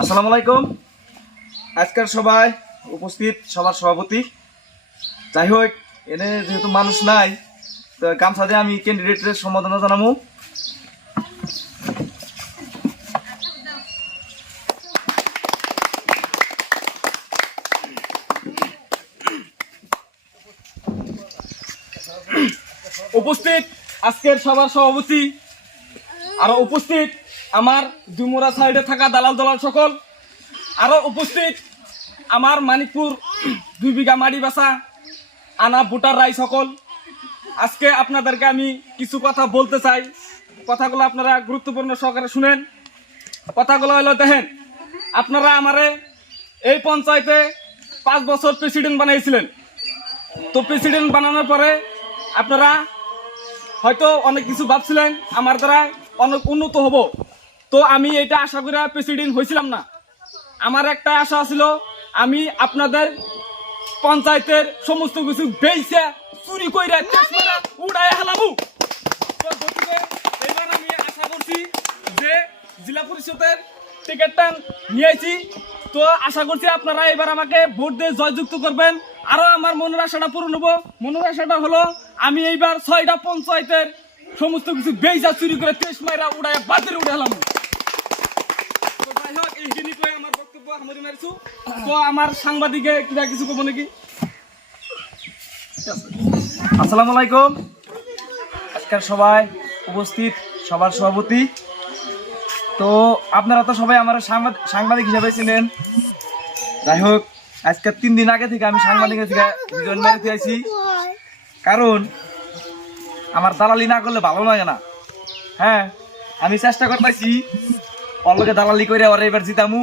আসসালামু আলাইকুম। আজকের সবাই উপস্থিত সবার সভাপতি। যাই হোক, এনে যেহেতু মানুষ নাই, তো গামছা দিয়ে আমি ক্যান্ডিডেটের সম্বোধনা জানাব। উপস্থিত আজকের সবার সভাপতি। আরও উপস্থিত। আমার দুমুরা সাইডে থাকা দালাল দলাল সকল। আরও উপস্থিত আমার মানিকপুর দুই বিঘা মাটি বাসা, আনা ভোটার রাই সকল। আজকে আপনাদেরকে আমি কিছু কথা বলতে চাই। কথাগুলো আপনারা গুরুত্বপূর্ণ সহকারে শুনেন। কথাগুলো হলো, দেখেন, আপনারা আমারে এই পঞ্চায়েতে পাঁচ বছর প্রেসিডেন্ট বানিয়েছিলেন তো প্রেসিডেন্ট বানানোর পরে আপনারা হয়তো অনেক কিছু ভাবছিলেন। আমার দ্বারা অনেক উন্নত হব। তো আমি এটা আশা করে প্রেসিডেন্ট হয়েছিলাম না। আমার একটা আশা ছিল, আমি আপনাদের পঞ্চায়েতের সমস্ত কিছু বেইছে, চুরি কইরা উড়াই হালাবো তো গতিকে এবার আমি আশা করছি যে জেলা পরিষদের টিকিটটা নিয়েছি তো আশা করছি আপনারা এবার আমাকে ভোট দিয়ে জয়যুক্ত করবেন। আরও আমার মনের আশাটা পূরণ হব। মনের আশাটা হলো, আমি এইবার ছয়টা পঞ্চায়েতের সমস্ত কিছু বেইজা চুরি করে তেইশ মাইরা উড়াই বাদের উড়ে হলাম তো যাই হোক এইখিনি কই আমার সাংবাদিকে কিবা কিছু কব নাকি? আসসালামু আলাইকুম। আজকের সবাই উপস্থিত, সবার সভাপতি। তো আপনারা তো সবাই আমার সাংবাদিক হিসাবে ছিলেন। যাই হোক, আজকে তিন দিন আগে থেকে আমি সাংবাদিকের থেকে কারণ, আমার দালালি না করলে ভালো লাগে না। হ্যাঁ আমি চেষ্টা করতেছি। অল্লকে দালালি করে আবার এবার জিতামু।